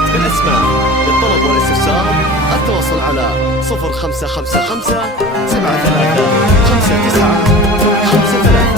شيلات بالأسماء. للطلب والاستفسار التواصل على 0555 73 59 53.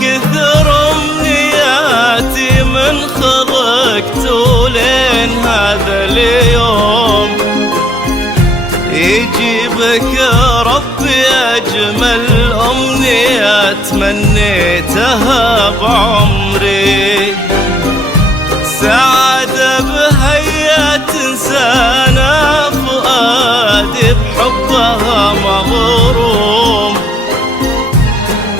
كثر امنياتي من خلقت لين هذا اليوم، يجيبك ربي اجمل امنيات منيتها بعمري. سعادة بهيا تنسانا فؤادي بحبها مغروم،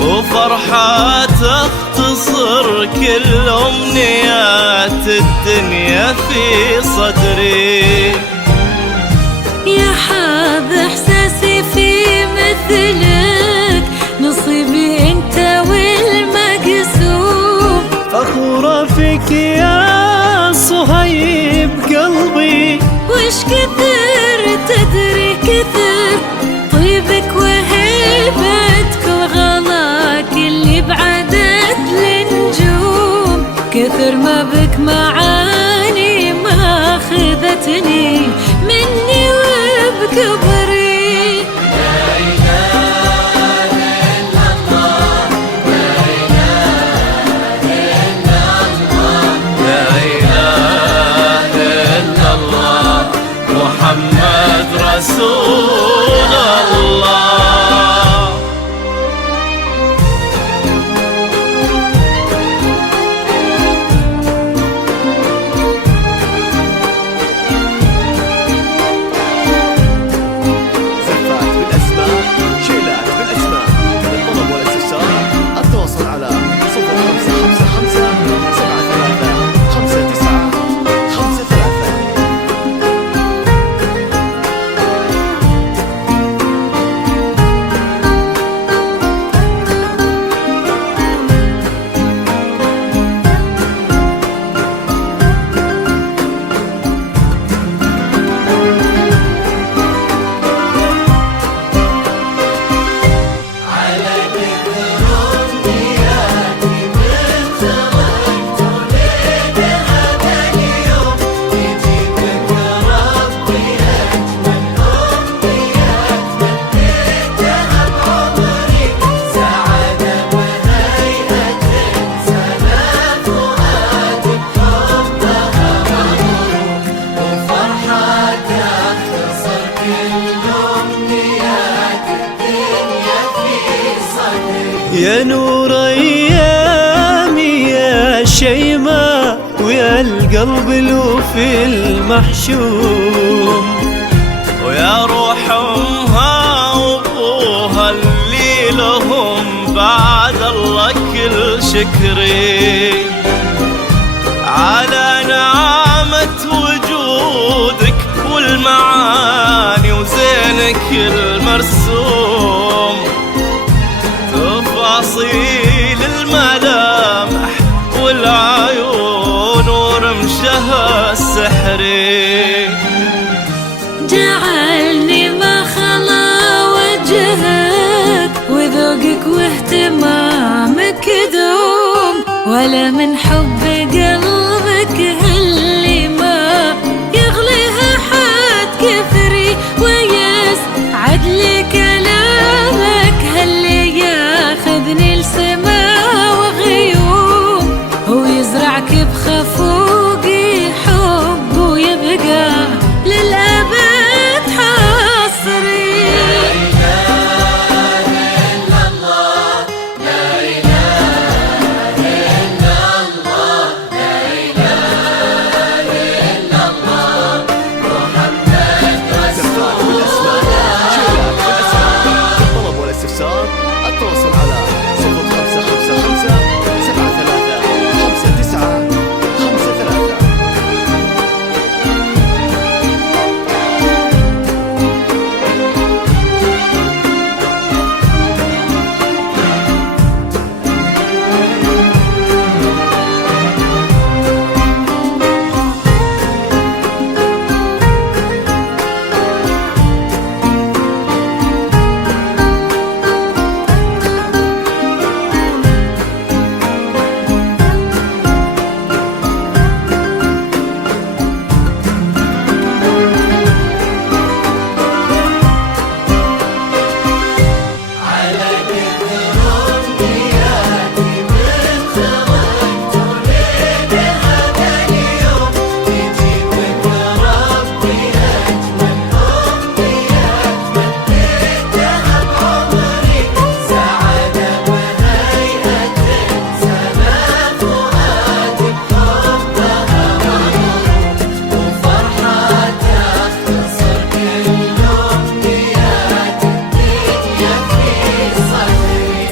وفرحة تختصر كل أمنيات الدنيا في صدري. يا حاب إحساسي في مثلك، نصيبي أنت والمقسوم. فخورة فيك يا صهيب قلبي، وش كثر تدري كثر طيبك وهيبتك وغلاك اللي بعدت النجوم. كثر ما بك معاني ما خذتني مني وبكبري. محمد رسول الله. زفات بالأسماء، شيلات بالأسماء. للطلب والاستفسار التواصل على 0555 73 59 53. يا نور ايامي يا شيماء، ويا القلب لو في المحشوم، ويا روح امها وابوها اللي لهم بعد الله كل شيء شكري على نعمة وجودك والمعاني وزينك المرسوم، تفاصيل الملامح والعيون ورمشها السحري. جعلني ما خلا وجهك وذوقك واهتمامك دوم، ولا من حب قلبك اللي ما يغليها حد كثري، ويسعد لي كلامك هاللي ياخذني لسما وغيوم، ويزرعك بخفوقي حب ويبقى للأبد حصري. زفات بالأسماء، شيلات بالأسماء، للطلب والاستفسار التواصل على 0555 73 59 53.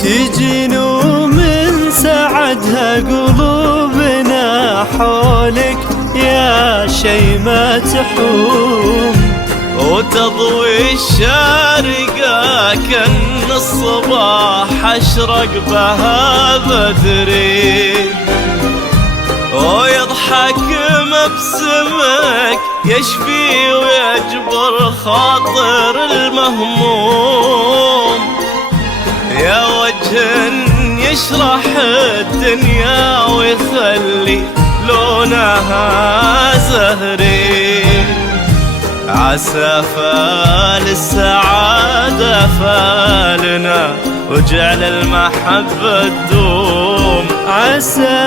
تجي من سعدها قلوبنا حولك يا شي ما تحوم، وتضوي الشارقة كأن الصباح أشرق بها بدري، ويضحك مبسمك يشفي ويجبر خاطر المهموم، يا وجه يشرح الدنيا ويخلي لونها زهري، عسى فال السعادة فالنا وجعل المحبة تدوم، عسى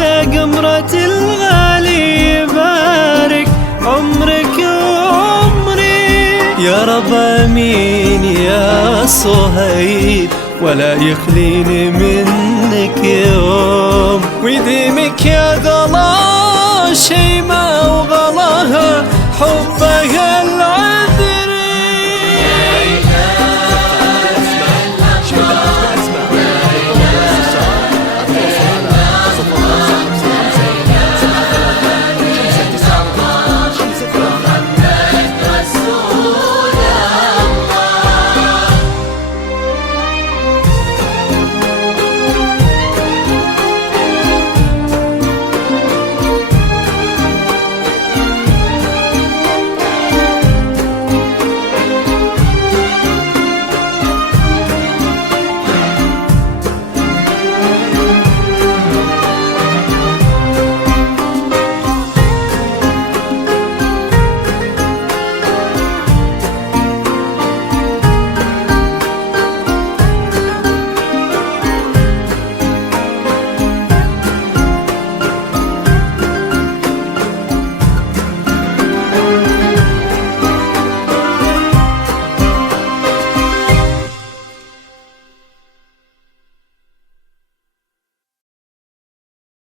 يا قمرة الغالي يبارك عمرك وعمري، يا رب امين يا صهيب ولا يخليني منك يوم، ويديمك يا غلا شي ما وغلاها حبها